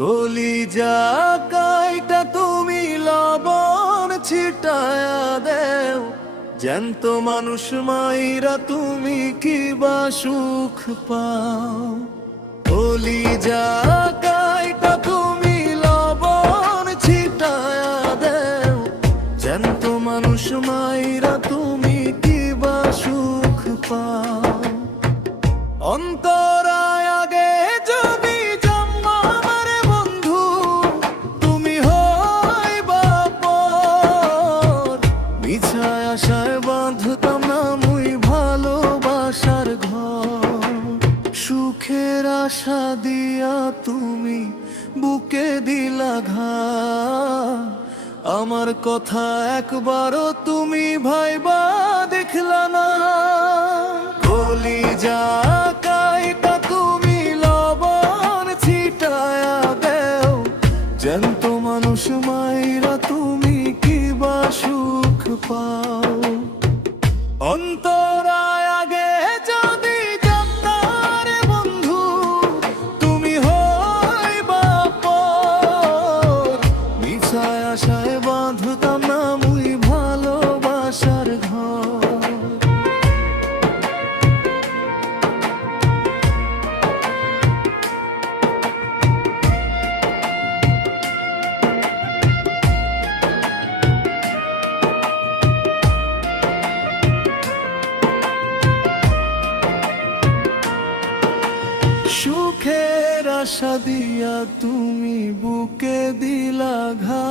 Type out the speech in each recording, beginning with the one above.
কলিজা কাইটা তুমি লবণ ছিটায়া দেও, জ্যান্ত মানুষ মাইরা তুমি কি বা সুখ পাও। কলিজা কাইটা তুমি লবণ ছিটায়া দেও, জ্যান্ত মানুষ মাইরা তুমি কি বা সুখ পাও। অন্তরায় আগে যদি জন্ম আমার বন্ধু, তুমি হইবা পর। মিছায় আশায় বাঁধতাম না মুই ভালোবাসার ঘর। সুখের আশা দিয়া তুমি বুকে দিলা ঘা, আমার কথা একবারও তুমি ভাইবা দেখলা না। কলিজা কাইটা তুমি লবণ ছিটায়া দেও, জ্যান্ত মানুষ মাইরা তুমি কি বা সুখ পাও। অন্তরায় আগে যদি জানতাম রে বন্ধু, তুমি হইবা পর। মিছায় আশায় বাঁধতাম না মুই ভালোবাসার ঘর। সুখের আশা দিয়া তুমি বুকে দিলা ঘা,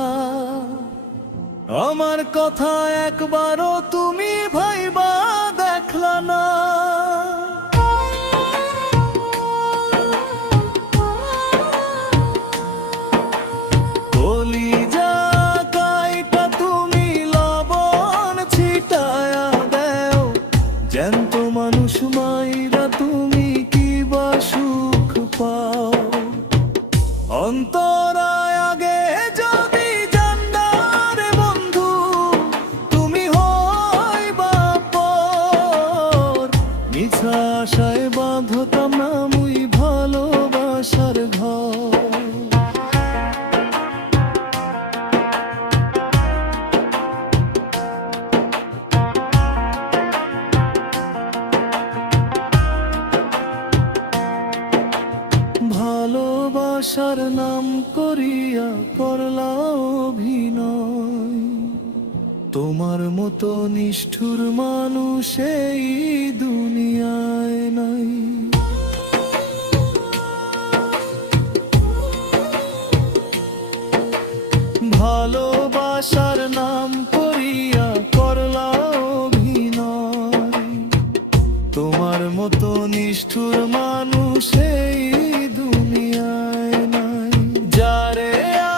আমার কথা একবারও তুমি ভাইবা দেখলা না। কলিজা কাইটা তুমি লবণ ছিটায়া দেও, জ্যান্ত মানুষ মাইরা তুমি কি বা সুখ পাও। অন্তরায় আগে যদি জানতাম রে বন্ধু, তুমি হইবা পর। মিছা আশায় বাঁধতাম না মুই ভালোবাসার ঘর। ভালোবাসার নাম করিয়া করলা অভিনয়, তোমার মতো নিষ্ঠুর মানুষ এই দুনিয়ায় নাই। ভালোবাসার নাম করিয়া করলা অভিনয়, তোমার মতো নিষ্ঠুর মানুষ এই দুনিয়ায় নাই। যারে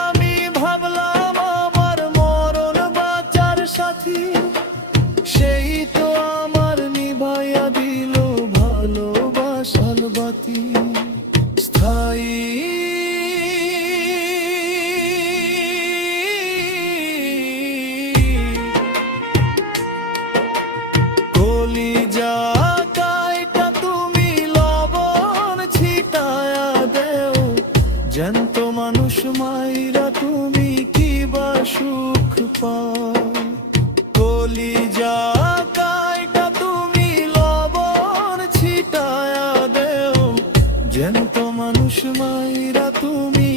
আমি ভাবলাম আমার মরণ বাঁচার সাথী, সেই তো আমার নিভাইয়া দিল ভালোবাসার বাতি। স্থায়ী কলিজা কাইটা তুমি লবণ ছিটায়া দেও, জ্যান্ত মানুষ মাইরা তুমি কি বা সুখ পাও। কলিজা কাইটা তুমি লবণ ছিটায়া দেও, জ্যান্ত মানুষ মাইরা তুমি